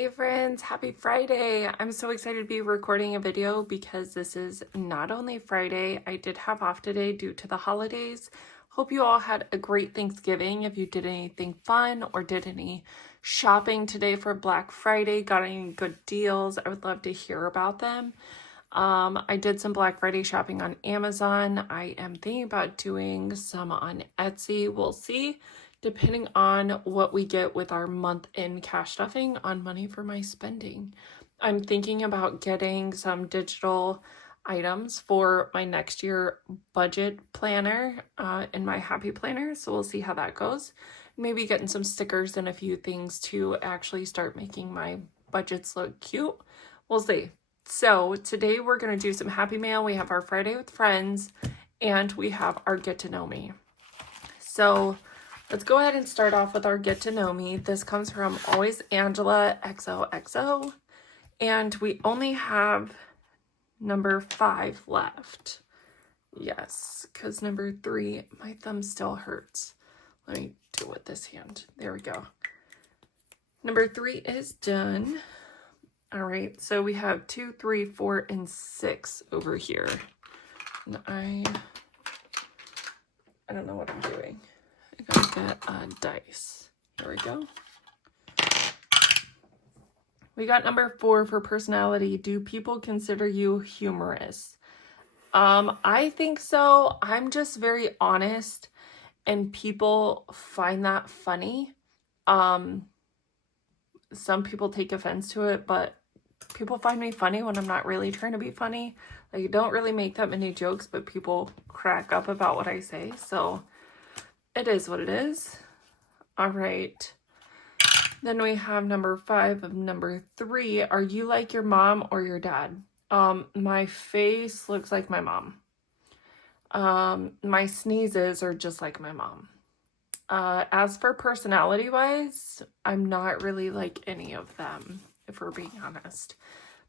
Hey friends, happy Friday. I'm so excited to be recording a video because this is not only Friday, I did have off today due to the holidays. Hope you all had a great Thanksgiving. If you did anything fun or did any shopping today for Black Friday, got any good deals, I would love to hear about them. I did some Black Friday shopping on Amazon. I am thinking about doing some on Etsy. We'll see, depending on what we get with our month-end cash stuffing on money for my spending. I'm thinking about getting some digital items for my next year budget planner in my Happy Planner, so we'll see how that goes. Maybe getting some stickers and a few things to actually start making my budgets look cute. We'll see. So today we're going to do some Happy Mail. We have our Friday with Friends and we have our Get to Know Me. So let's go ahead and start off with our Get to Know Me. This comes from Always Angela XOXO, and we only have number 5 left. Yes, because number 3, my thumb still hurts. Let me do it with this hand. There we go. Number 3 is done. All right, so we have 2, 3, 4, and 6 over here. And I don't know what I'm doing. I gotta get a dice. Here we go. We got number 4 for personality. Do people consider you humorous? I think so. I'm just very honest, and people find that funny. Some people take offense to it, but people find me funny when I'm not really trying to be funny. Like, I don't really make that many jokes, but people crack up about what I say. So it is what it is. All right. Then we have number 5 of number 3. Are you like your mom or your dad? My face looks like my mom. My sneezes are just like my mom. As for personality-wise, I'm not really like any of them, if we're being honest.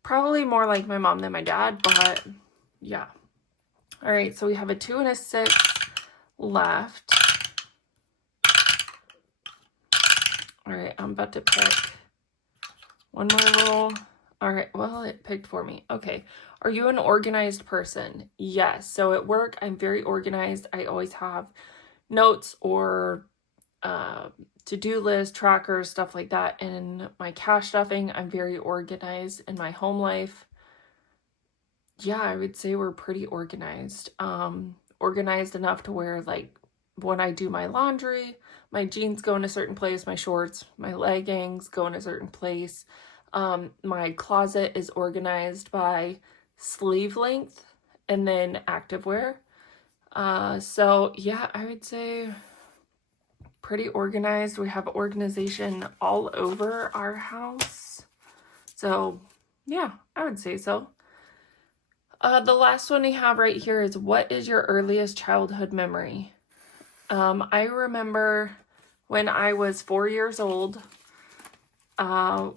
Probably more like my mom than my dad, but yeah. All right, so we have a 2 and a 6 left. All right, I'm about to pick one more roll. All right, well, it picked for me. Okay, are you an organized person? Yes, so at work, I'm very organized. I always have notes or to-do list, trackers, stuff like that. In my cash stuffing, I'm very organized. In my home life, yeah, I would say we're pretty organized. Organized enough to where, like, when I do my laundry, my jeans go in a certain place, my shorts, my leggings go in a certain place. My closet is organized by sleeve length and then activewear. So yeah, I would say pretty organized. We have organization all over our house. So yeah, I would say so. The last one we have right here is, what is your earliest childhood memory? I remember when I was 4 years old, at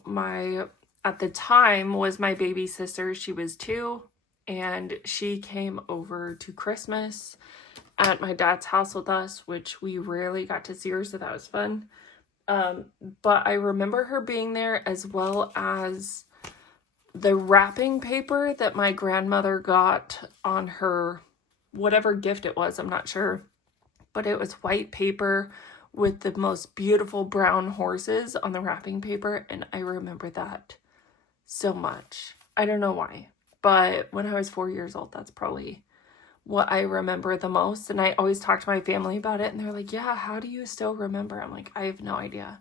the time was my baby sister. She was 2, and she came over to Christmas at my dad's house with us, which we rarely got to see her, so that was fun. But I remember her being there, as well as the wrapping paper that my grandmother got on her, whatever gift it was, I'm not sure. But it was white paper with the most beautiful brown horses on the wrapping paper, and I remember that so much. I don't know why, but when I was 4 years old, that's probably what I remember the most. And I always talk to my family about it, and they're like, yeah, how do you still remember? I'm like, I have no idea.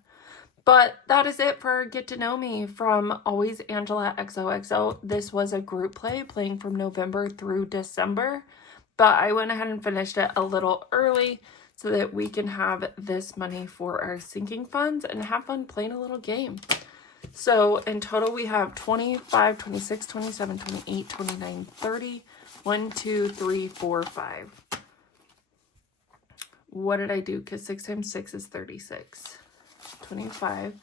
But that is it for Get to Know Me from Always Angela XOXO. This was a group play playing from November through December, but I went ahead and finished it a little early so that we can have this money for our sinking funds and have fun playing a little game. So in total, we have 25, 26, 27, 28, 29, 30. 1, 2, 3, 4, 5. What did I do? Because 6 times 6 is 36. 25,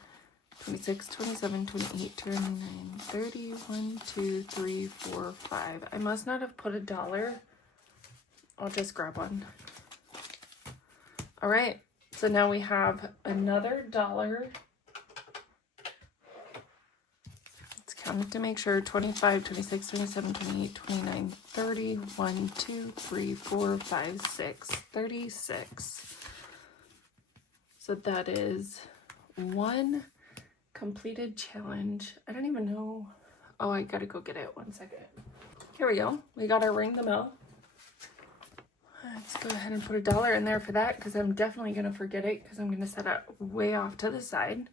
26, 27, 28, 29, 30. 1, 2, 3, 4, 5. I must not have put $1. I'll just grab one. All right, so now we have another $1. counted to make sure. 25, 26, 27, 28, 29, 30. 1, 2, 3, 4, 5, 6. 36. So that is one completed challenge. I don't even know. Oh, I gotta go get it. 1 second. Here we go. We gotta ring the bell. Let's go ahead and put $1 in there for that because I'm definitely gonna forget it because I'm gonna set it way off to the side.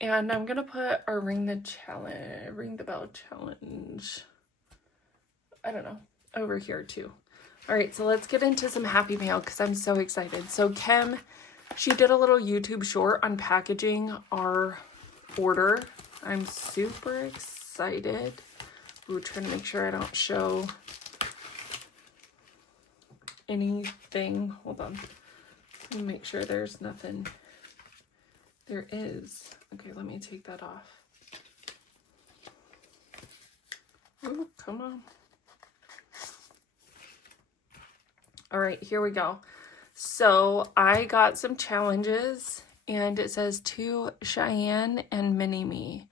And I'm gonna put our ring the bell challenge, I don't know, over here too. All right, so let's get into some Happy Mail because I'm so excited. So Kim, she did a little YouTube short on packaging our order. I'm super excited. We're trying to make sure I don't show anything. Hold on. Let me make sure there's nothing. There is. Okay, let me take that off. Oh, come on. All right, here we go. So I got some challenges and it says to Cheyenne and Mini Me.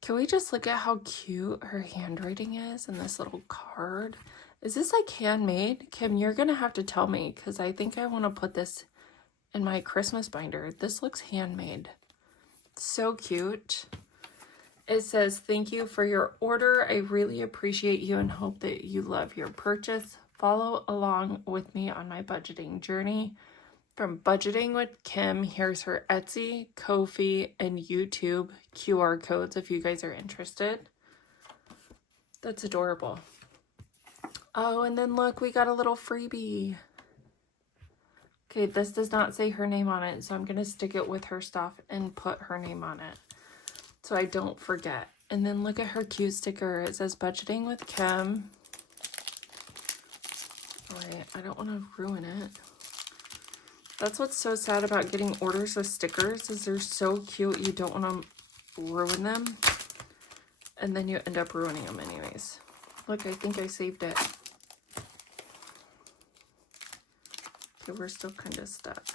Can we just look at how cute her handwriting is in this little card? Is this like handmade? Kim, you're gonna have to tell me because I think I want to put this in my Christmas binder. This looks handmade. So cute. It says, thank you for your order. I really appreciate you and hope that you love your purchase. Follow along with me on my budgeting journey. From Budgeting with Kim, here's her Etsy, Ko-fi, and YouTube QR codes if you guys are interested. That's adorable. Oh, and then look, we got a little freebie. Okay, this does not say her name on it, so I'm going to stick it with her stuff and put her name on it so I don't forget. And then look at her cute sticker. It says Budgeting with Kim. Wait, I don't want to ruin it. That's what's so sad about getting orders with stickers is they're so cute you don't want to ruin them. And then you end up ruining them anyways. Look, I think I saved it. Okay, we're still kind of stuck.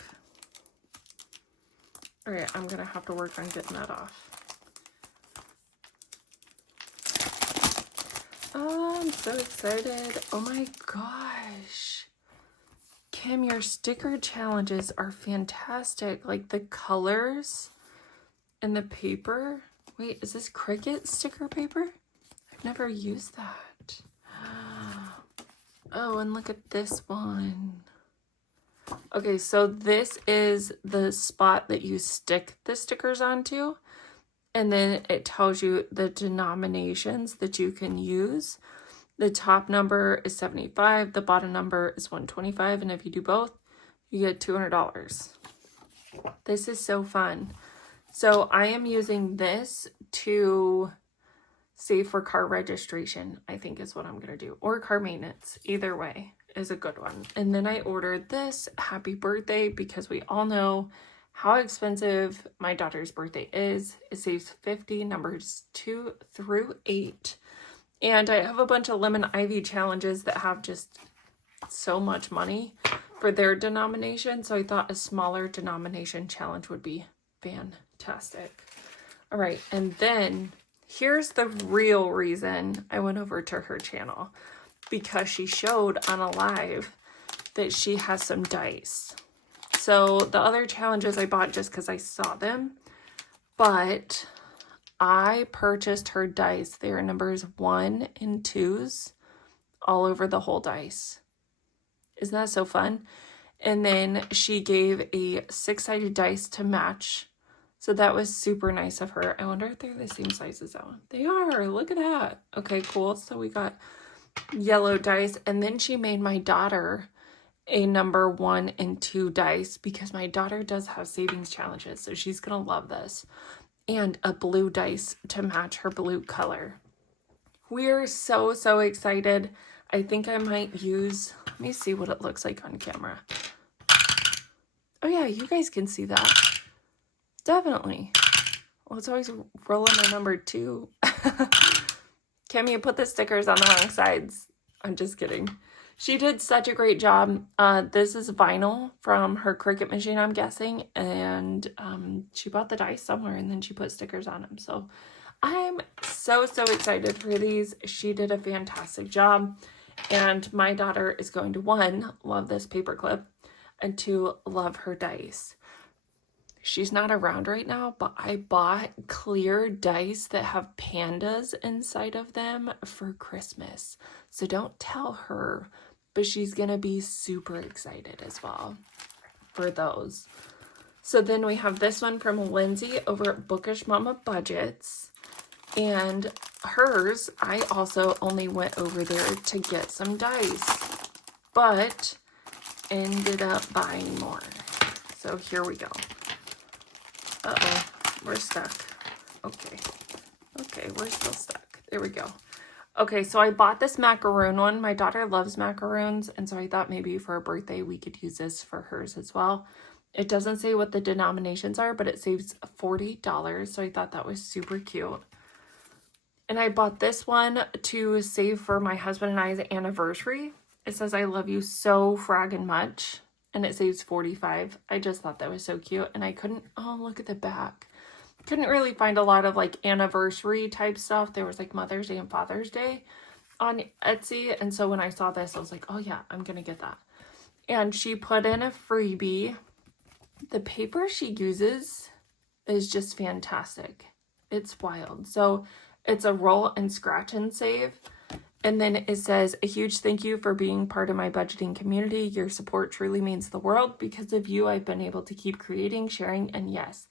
All right, I'm going to have to work on getting that off. Oh, I'm so excited. Oh my gosh. Kim, your sticker challenges are fantastic. Like the colors and the paper. Wait, is this Cricut sticker paper? I've never used that. Oh, and look at this one. Okay, so this is the spot that you stick the stickers onto. And then it tells you the denominations that you can use. The top number is 75, the bottom number is 125, and if you do both, you get $200. This is so fun. So I am using this to save for car registration, I think is what I'm going to do, or car maintenance. Either way is a good one. And then I ordered this Happy Birthday because we all know how expensive my daughter's birthday is. It saves 50, numbers 2 through 8. And I have a bunch of Lemon Ivy challenges that have just so much money for their denomination. So I thought a smaller denomination challenge would be fantastic. All right. And then here's the real reason I went over to her channel. Because she showed on a live that she has some dice. So the other challenges I bought just because I saw them. But I purchased her dice. They are numbers 1 and 2s all over the whole dice. Isn't that so fun? And then she gave a 6-sided dice to match. So that was super nice of her. I wonder if they're the same size as that one. They are. Look at that. Okay, cool. So we got yellow dice. And then she made my daughter a number 1 and 2 dice because my daughter does have savings challenges. So she's going to love this. And a blue dice to match her blue color. We're so excited. I think I might use, let me see what it looks like on camera. Oh yeah, you guys can see that. Definitely. Well, it's always rolling my number 2. Kim, you put the stickers on the wrong sides. I'm just kidding. She did such a great job. This is vinyl from her Cricut machine, I'm guessing. And she bought the dice somewhere and then she put stickers on them. So I'm so excited for these. She did a fantastic job. And my daughter is going to, 1, love this paperclip, and 2, love her dice. She's not around right now, but I bought clear dice that have pandas inside of them for Christmas. So don't tell her, but she's going to be super excited as well for those. So then we have this one from Lindsay over at Bookish Mama Budgets. And hers, I also only went over there to get some dice, but ended up buying more. So here we go. Uh-oh, we're stuck. Okay, we're still stuck. There we go. Okay, so I bought this macaroon one. My daughter loves macaroons, and so I thought maybe for her birthday we could use this for hers as well. It doesn't say what the denominations are, but it saves $40, so I thought that was super cute. And I bought this one to save for my husband and I's anniversary. It says, I love you so fraggin' much. And it saves $45. I just thought that was so cute. And I couldn't, oh, look at the back. Couldn't really find a lot of like anniversary type stuff. There was like Mother's Day and Father's Day on Etsy. And so when I saw this, I was like, oh yeah, I'm going to get that. And she put in a freebie. The paper she uses is just fantastic. It's wild. So it's a roll and scratch and save. And then it says, a huge thank you for being part of my budgeting community. Your support truly means the world. Because of you, I've been able to keep creating, sharing, and yes,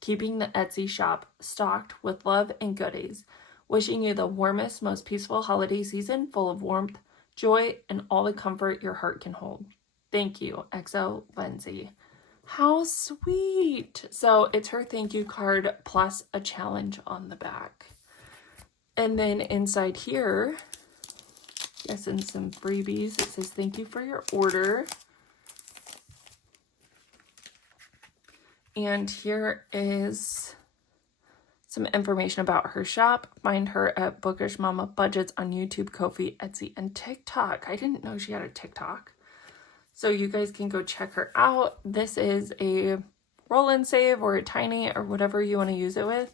keeping the Etsy shop stocked with love and goodies. Wishing you the warmest, most peaceful holiday season full of warmth, joy, and all the comfort your heart can hold. Thank you, XO Lindsay. How sweet. So it's her thank you card plus a challenge on the back. And then inside here, yes, and some freebies. It says, thank you for your order. And here is some information about her shop. Find her at Bookish Mama Budgets on YouTube, Ko-fi, Etsy, and TikTok. I didn't know she had a TikTok. So you guys can go check her out. This is a roll and save or a tiny or whatever you want to use it with.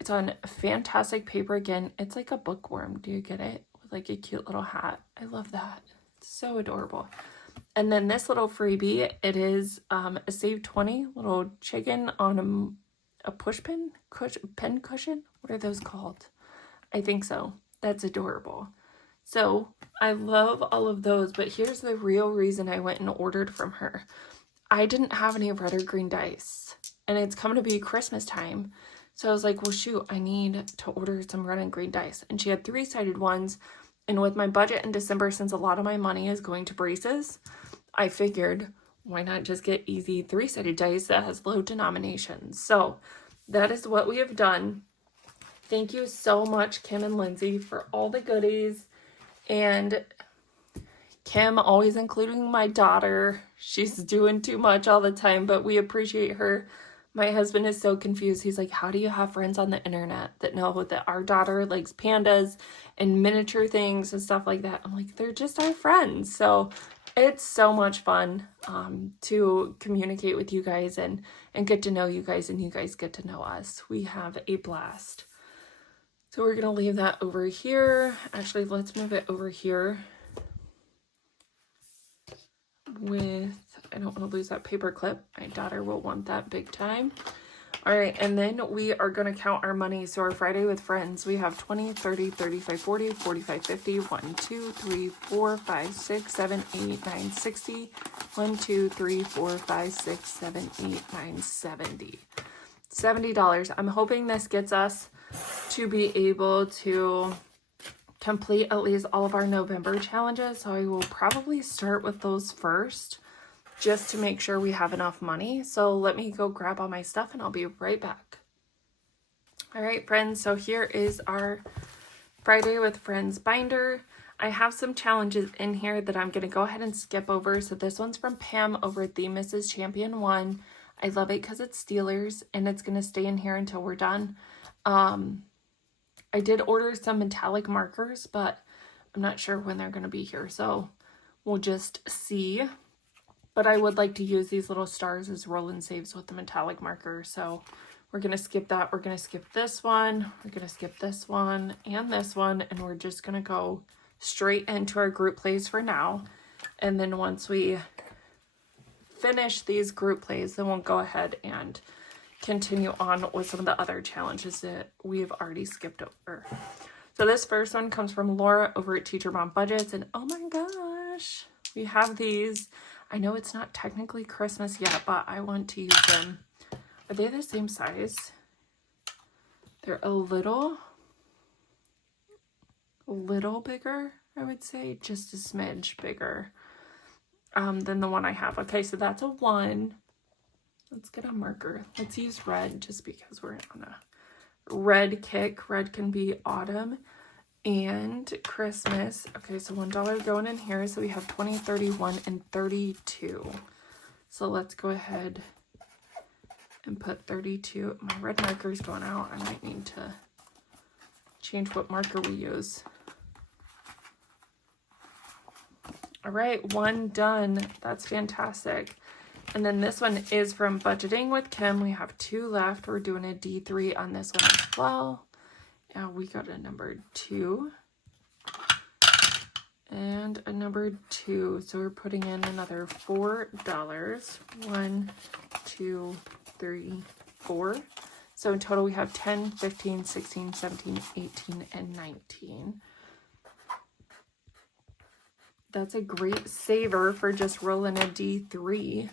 It's on fantastic paper. Again, it's like a bookworm. Do you get it? With like a cute little hat. I love that. It's so adorable. And then this little freebie, it is a Save 20 little chicken on a push pin, pen cushion. What are those called? I think so. That's adorable. So I love all of those, but here's the real reason I went and ordered from her. I didn't have any red or green dice, and it's coming to be Christmas time. So I was like, well, shoot, I need to order some red and green dice. And she had 3-sided ones. And with my budget in December, since a lot of my money is going to braces, I figured, why not just get easy 3-sided dice that has low denominations? So that is what we have done. Thank you so much, Kim and Lindsay, for all the goodies. And Kim always including my daughter. She's doing too much all the time, but we appreciate her. My husband is so confused. He's like, how do you have friends on the internet that know that our daughter likes pandas and miniature things and stuff like that? I'm like, they're just our friends. So it's so much fun to communicate with you guys and get to know you guys, and you guys get to know us. We have a blast. So we're going to leave that over here. Actually, let's move it over here with, I don't want to lose that paper clip. My daughter will want that big time. All right, and then we are going to count our money. So our Friday with friends, we have 20, 30, 35, 40, 45, 50, 1, 2, 3, 4, 5, 6, 7, 8, 9, 60, 1, 2, 3, 4, 5, 6, 7, 8, 9, 70. $70. I'm hoping this gets us to be able to complete at least all of our November challenges. So I will probably start with those first, just to make sure we have enough money. So let me go grab all my stuff and I'll be right back. All right, friends. So here is our Friday with Friends binder. I have some challenges in here that I'm going to go ahead and skip over. So this one's from Pam over at the Mrs. Champion 1. I love it because it's Steelers and it's going to stay in here until we're done. I did order some metallic markers, but I'm not sure when they're going to be here. So we'll just see. But I would like to use these little stars as roll and saves with the metallic marker. So We're going to skip that. We're going to skip this one. We're going to skip this one and this one. And we're just going to go straight into our group plays for now. And then once we finish these group plays, then we'll go ahead and continue on with some of the other challenges that we've already skipped over. So this first one comes from Laura over at Teacher Mom Budgets. And oh my gosh, we have these. I know it's not technically Christmas yet, but I want to use them. Are they the same size? They're a little bigger, I would say, just a smidge bigger than the one I have. Okay, so that's a 1. Let's get a marker. Let's use red just because we're on a red kick. Red can be autumn and Christmas. Okay, so $1 going in here. So we have 20, 31, and 32. So let's go ahead and put 32. My red marker is going out. I might need to change what marker we use. All right, 1 done. That's fantastic. And then this one is from Budgeting with Kim. We have 2 left. We're doing a D3 on this one as well. Now we got a number 2 and a number 2. So we're putting in another $4. 1, 2, 3, 4. So in total we have 10, 15, 16, 17, 18, and 19. That's a great saver for just rolling a D3.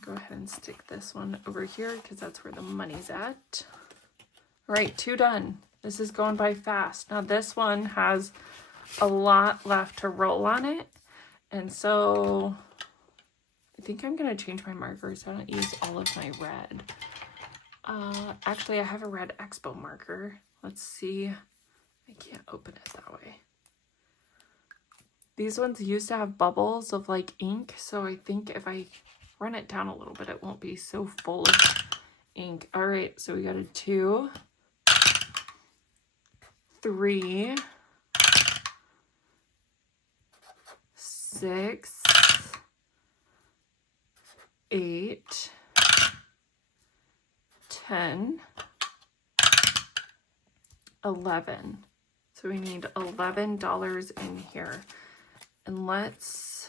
Go ahead and stick this one over here because that's where the money's at. All right, 2 done. This is going by fast. Now this one has a lot left to roll on it. And so I think I'm going to change my marker so I don't use all of my red. Actually, I have a red Expo marker. Let's see. I can't open it that way. These ones used to have bubbles of like ink. So I think if I run it down a little bit, it won't be so full of ink. All right, so we got a 2, 3, 6, 8, 10, 11. So we need $11 in here. And let's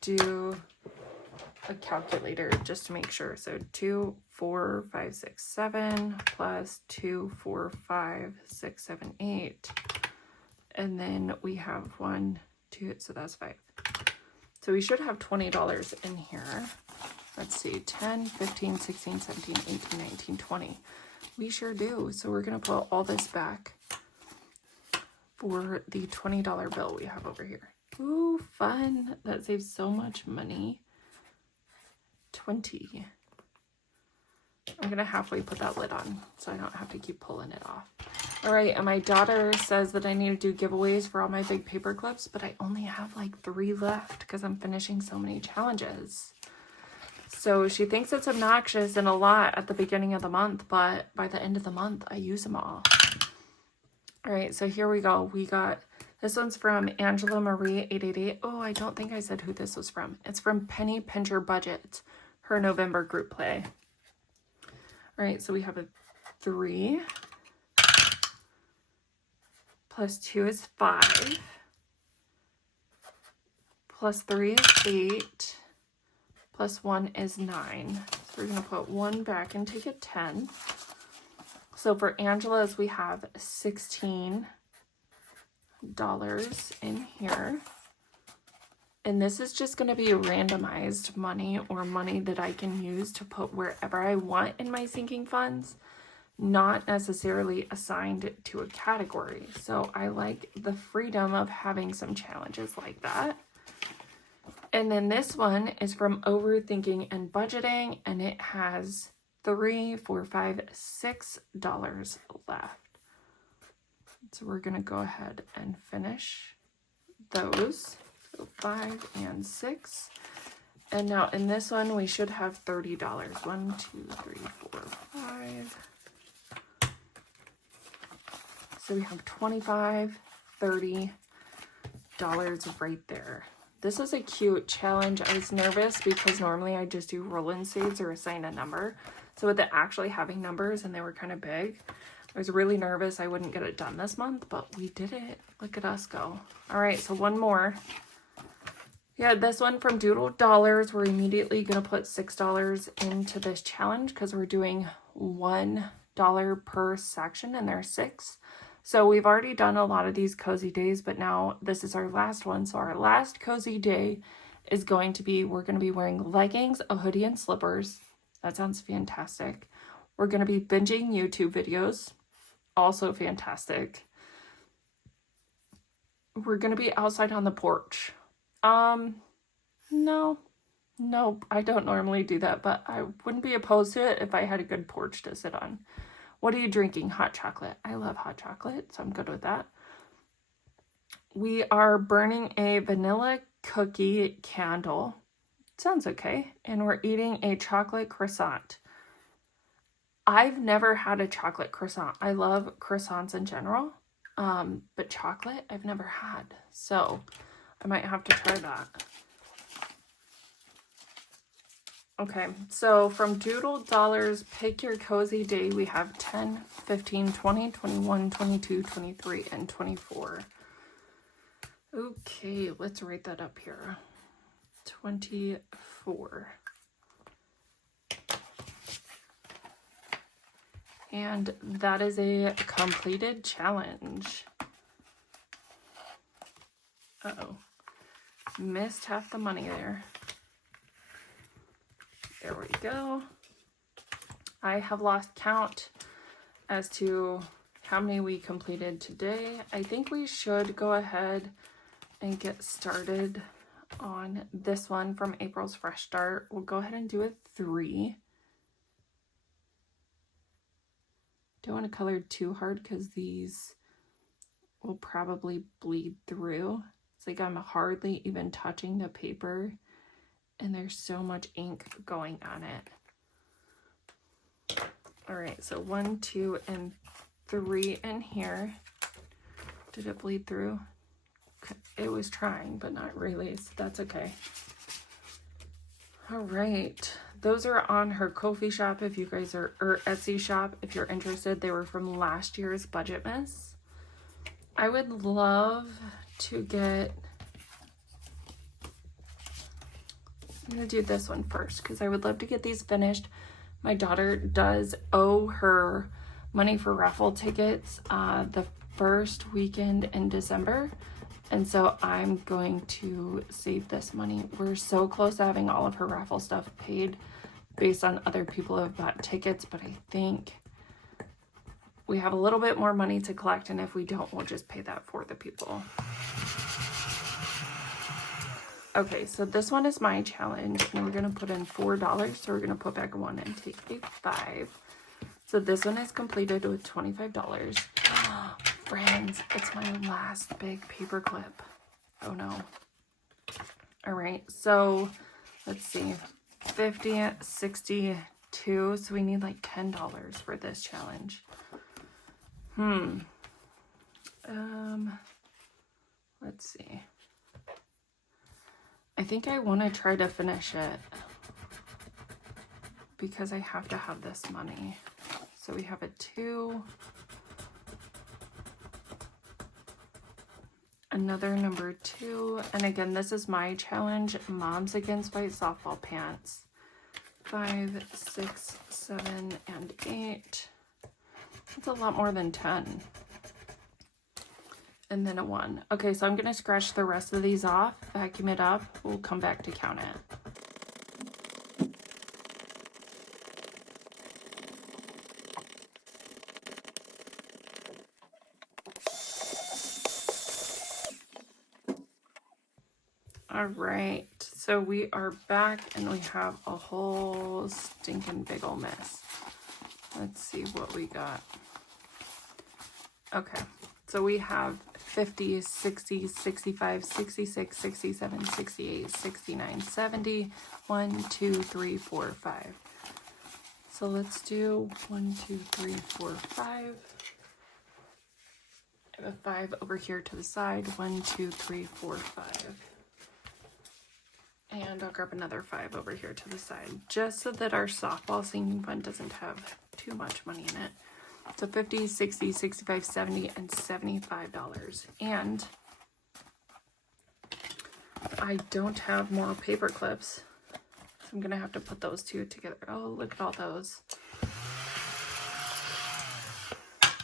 do a calculator just to make sure. So 2, 4, 5, 6, 7 plus 2, 4, 5, 6, 7, 8. And then we have 1, 2, so that's 5. So we should have $20 in here. Let's see, 10, 15, 16, 17, 18, 19, 20. We sure do. So we're going to put all this back for the $20 bill we have over here. Ooh, fun. That saves so much money. 20. I'm going to halfway put that lid on so I don't have to keep pulling it off. All right, and my daughter says that I need to do giveaways for all my big paper clips, but I only have like 3 left because I'm finishing so many challenges. So she thinks it's obnoxious and a lot at the beginning of the month, but by the end of the month, I use them all. All right, so here we go. We got, this one's from Angela Marie 888. Oh, I don't think I said who this was from. It's from Penny Pincher Budget, her November group play. All right, so we have a 3 plus 2 is 5 plus 3 is 8 plus 1 is 9. So we're going to put 1 back and take a 10. So for Angela's, we have $16 in here. And this is just going to be randomized money or money that I can use to put wherever I want in my sinking funds, not necessarily assigned to a category. So I like the freedom of having some challenges like that. And then this one is from Overthinking and Budgeting, and it has $3, $4, $5, $6 left. So we're going to go ahead and finish those. So 5 and 6. And now in this one, we should have $30. 1, 2, 3, 4, 5. So we have $25, $30 right there. This is a cute challenge. I was nervous because normally I just do roll and saves or assign a number. So with it actually having numbers and they were kind of big, I was really nervous I wouldn't get it done this month, but we did it. Look at us go. All right, so one more. Yeah, this one from Doodle Dollars. We're immediately going to put $6 into this challenge because we're doing $1 per section and there's 6. So we've already done a lot of these cozy days, but now this is our last one. So our last cozy day is going to be, we're going to be wearing leggings, a hoodie, and slippers. That sounds fantastic. We're going to be binging YouTube videos. Also fantastic. We're going to be outside on the porch. No, I don't normally do that, but I wouldn't be opposed to it if I had a good porch to sit on. What are you drinking? Hot chocolate. I love hot chocolate, so I'm good with that. We are burning a vanilla cookie candle. Sounds okay. And we're eating a chocolate croissant. I've never had a chocolate croissant. I love croissants in general, but chocolate I've never had. So I might have to try that. Okay, so from Doodle Dollars, pick your cozy day. We have 10, 15, 20, 21, 22, 23, and 24. Okay, let's write that up here. 24. And that is a completed challenge. Uh-oh. Missed half the money there. There we go. I have lost count as to how many we completed today. I think we should go ahead and get started on this one from April's Fresh Start. We'll go ahead and do a 3. Don't want to color too hard because these will probably bleed through. It's like I'm hardly even touching the paper and there's so much ink going on it. All right, so 1, 2, and 3 in here. Did it bleed through? It was trying, but not really, so that's okay. All right, those are on her Ko-fi shop if you guys are, or Etsy shop if you're interested. They were from last year's Budget Miss. I would love to get, I'm gonna do this one first because I would love to get these finished. My daughter does owe her money for raffle tickets the first weekend in December. And so I'm going to save this money. We're so close to having all of her raffle stuff paid based on other people who have bought tickets, but I think we have a little bit more money to collect, and if we don't, we'll just pay that for the people. Okay, so this one is my challenge, and we're going to put in $4, so we're going to put back 1 and take a 5. So this one is completed with $25. Friends, it's my last big paper clip. Oh no. All right, so let's see, 50, 62, so we need like $10 for this challenge. Let's see. I think I want to try to finish it because I have to have this money. So we have a 2, another number 2, and again, this is my challenge, Moms Against White Softball Pants. 5, 6, 7, and 8. That's a lot more than 10. And then a 1. Okay, so I'm going to scratch the rest of these off, vacuum it up. We'll come back to count it. All right, so we are back and we have a whole stinking big ol' mess. Let's see what we got. Okay, so we have 50, 60, 65, 66, 67, 68, 69, 70, 1, 2, 3, 4, 5. So let's do 1, 2, 3, 4, 5. I have a 5 over here to the side. 1, 2, 3, 4, 5. And I'll grab another 5 over here to the side, just so that our softball singing fund doesn't have too much money in it. So $50, $60, $65, $70, and $75. And I don't have more paper clips, so I'm gonna have to put those two together. Oh, look at all those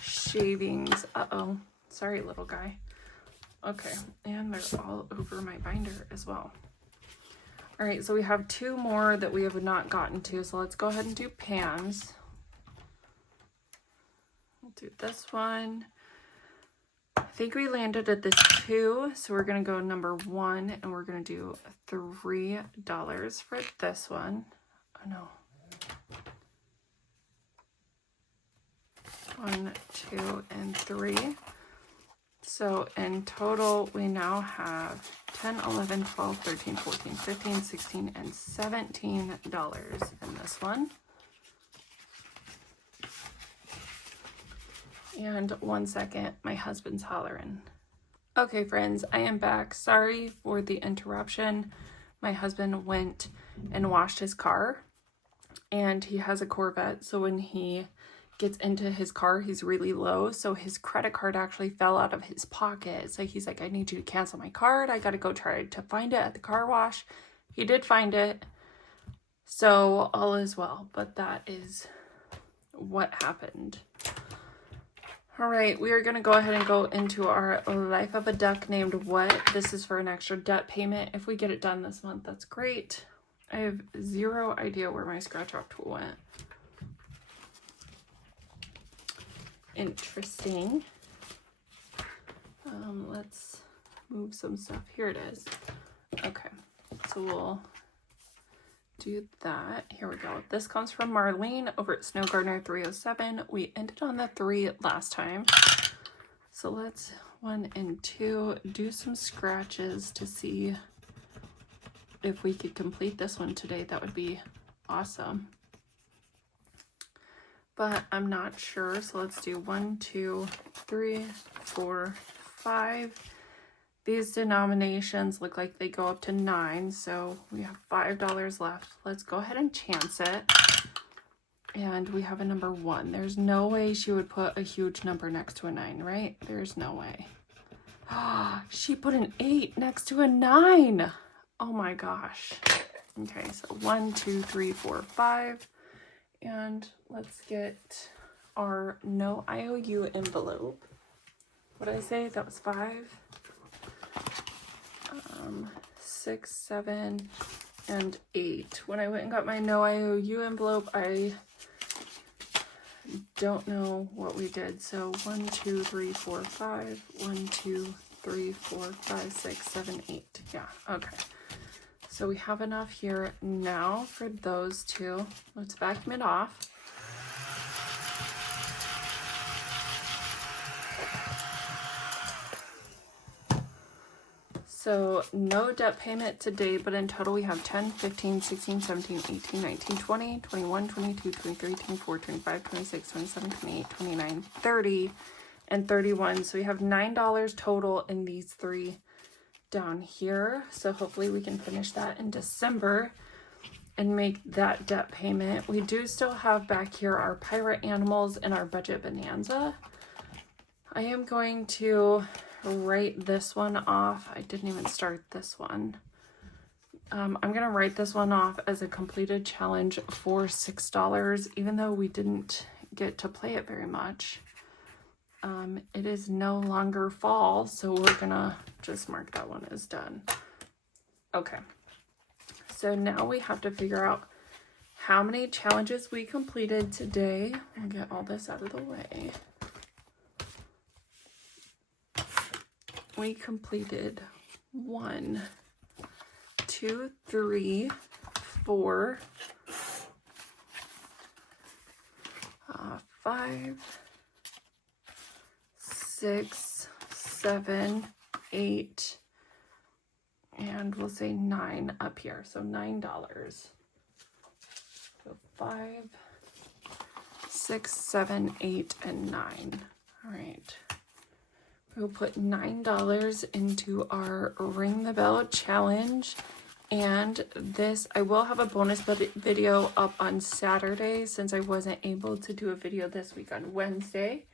shavings. Uh-oh, sorry, little guy. Okay, and they're all over my binder as well. All right, so we have 2 more that we have not gotten to, so let's go ahead and do pans. We'll do this one. I think we landed at this 2, so we're gonna go number 1, and we're gonna do $3 for this one. Oh no. 1, 2, and 3. So in total, we now have 10, 11, 12, 13, 14, 15, 16, and $17 in this one. And 1 second, my husband's hollering. Okay, friends, I am back. Sorry for the interruption. My husband went and washed his car, and he has a Corvette, so when he gets into his car, he's really low, so his credit card actually fell out of his pocket. So he's like, I need you to cancel my card. I gotta go try to find it at the car wash. He did find it, so all is well, but that is what happened. All right, we are gonna go ahead and go into our Life of a Duck Named What. This is for an extra debt payment. If we get it done this month, that's great. I have 0 idea where my scratch off tool went. Interesting. Let's move some stuff. Here it is. Okay, so we'll do that. Here we go. This comes from Marlene over at Snow Gardener 307. We ended on the 3 last time. So let's 1 and 2 do some scratches to see if we could complete this one today. That would be awesome. But I'm not sure, so let's do 1, 2, 3, 4, 5. These denominations look like they go up to 9, so we have $5 left. Let's go ahead and chance it. And we have a number 1. There's no way she would put a huge number next to a 9, right? There's no way. She put an 8 next to a 9. Oh my gosh. Okay, so 1, 2, 3, 4, 5. And let's get our no IOU envelope. What did I say? That was 5. 6, 7, and 8. When I went and got my no IOU envelope, I don't know what we did. So 1, 2, 3, 4, 5. 1, 2, 3, 4, 5, 6, 7, 8. Yeah, okay. So we have enough here now for those 2. Let's vacuum it off. So no debt payment today, but in total we have 10, 15, 16, 17, 18, 19, 20, 21, 22, 23, 24, 25, 26, 27, 28, 29, 30, and 31. So we have $9 total in these 3 down here. So hopefully we can finish that in December and make that debt payment. We do still have back here our pirate animals and our budget bonanza. I am going to write this one off. I didn't even start this one. I'm gonna write this one off as a completed challenge for $6, even though we didn't get to play it very much. It is no longer fall, so we're gonna just mark that one as done. Okay, so now we have to figure out how many challenges we completed today. I'll get all this out of the way. We completed 1, 2, 3, 4, 5, 6, 7, 8, and we'll say 9 up here. So $9. So 5, 6, 7, 8, and 9. All right. We'll put $9 into our Ring the Bell challenge, And this, I will have a bonus video up on Saturday since I wasn't able to do a video this week on Wednesday.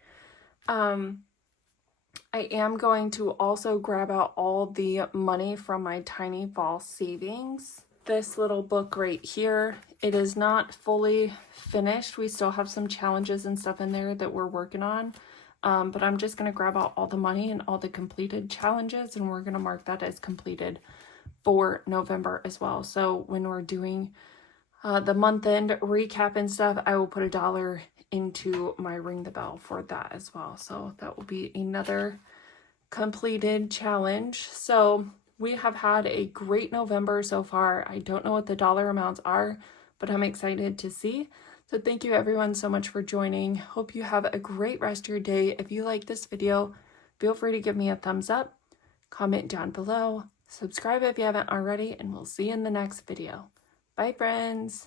I am going to also grab out all the money from my Tiny Fall savings. This little book right here, it is not fully finished. We still have some challenges and stuff in there that we're working on. But I'm just going to grab out all the money and all the completed challenges, and we're going to mark that as completed for November as well. So when we're doing the month end recap and stuff, I will put $1 into my Ring the Bell for that as well. So that will be another completed challenge. So we have had a great November so far. I don't know what the dollar amounts are, but I'm excited to see. So thank you everyone so much for joining. Hope you have a great rest of your day. If you like this video, feel free to give me a thumbs up, comment down below, subscribe if you haven't already, and we'll see you in the next video. Bye friends!